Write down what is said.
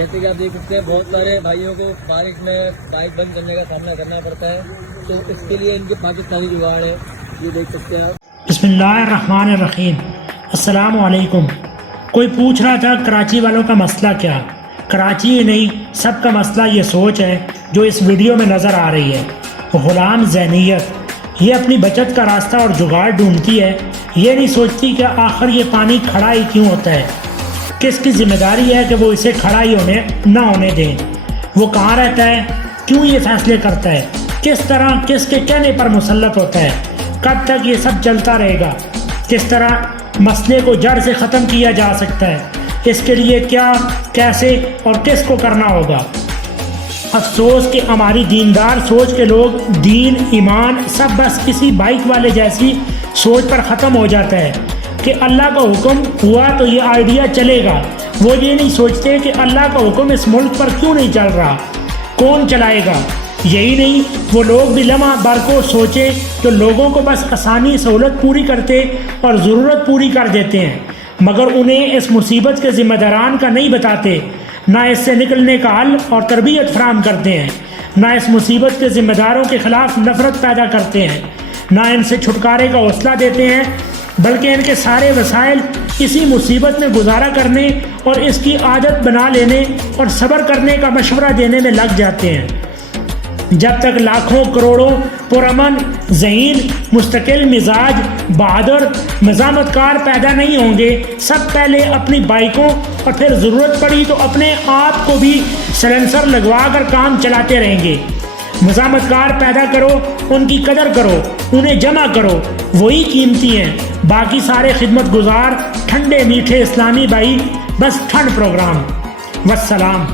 जैसे कि आप देख सकते हैं बहुत सारे भाइयों को बारिश में बाइक बंद करने का सामना करना पड़ता है, तो इसके लिए इनके पाकिस्तानी जुगाड़ है, ये देख सकते हैं आप। बिस्मिल्लाहिर्रहमानिर्रहीम। अस्सलाम वालेकुम। कोई पूछ रहा था कराची वालों का मसला क्या। कराची ही नहीं, सबका मसला ये सोच है जो इस वीडियो में नज़र आ रही है। ग़ुलाम ज़हनियत, ये अपनी बचत का रास्ता और जुगाड़ ढूंढती है। ये नहीं सोचती कि आखिर ये पानी खड़ा ही क्यों होता है, किसकी जिम्मेदारी है कि वो इसे खड़ा ही ना होने दें। वो कहाँ रहता है, क्यों ये फैसले करता है, किस तरह किसके कहने पर मुसल्लत होता है, कब तक ये सब चलता रहेगा, किस तरह मसले को जड़ से ख़त्म किया जा सकता है, इसके लिए क्या, कैसे और किस को करना होगा। अफसोस कि हमारी दीनदार सोच के लोग दीन ईमान सब बस किसी बाइक वाले जैसी सोच पर ख़त्म हो जाता है कि अल्लाह का हुक्म हुआ तो ये आइडिया चलेगा। वो ये नहीं सोचते कि अल्लाह का हुक्म इस मुल्क पर क्यों नहीं चल रहा, कौन चलाएगा। यही नहीं, वो लोग भी लम्हा भर को सोचे तो लोगों को बस आसानी सहूलत पूरी करते और ज़रूरत पूरी कर देते हैं, मगर उन्हें इस मुसीबत के ज़िम्मेदारान का नहीं बताते, ना इससे निकलने का हल और तरबियत फराहम करते हैं, ना इस मुसीबत के ज़िम्मेदारों के ख़िलाफ़ नफ़रत पैदा करते हैं, ना इनसे छुटकारे का हौसला देते हैं, बल्कि इनके सारे वसाइल इसी मुसीबत में गुजारा करने और इसकी आदत बना लेने और सब्र करने का मशवरा देने में लग जाते हैं। जब तक लाखों करोड़ों पुरअमन ज़हीन मुस्तकिल मिजाज बहादुर मज़ामतकार पैदा नहीं होंगे, सब पहले अपनी बाइकों और फिर ज़रूरत पड़ी तो अपने आप को भी सलेंसर लगवा कर काम चलाते रहेंगे। मज़ामतकार पैदा करो, उनकी कदर करो, उन्हें जमा करो, वही कीमती हैं। बाकी सारे खिदमत गुजार ठंडे मीठे इस्लामी भाई बस ठंड प्रोग्राम। वस्सलाम।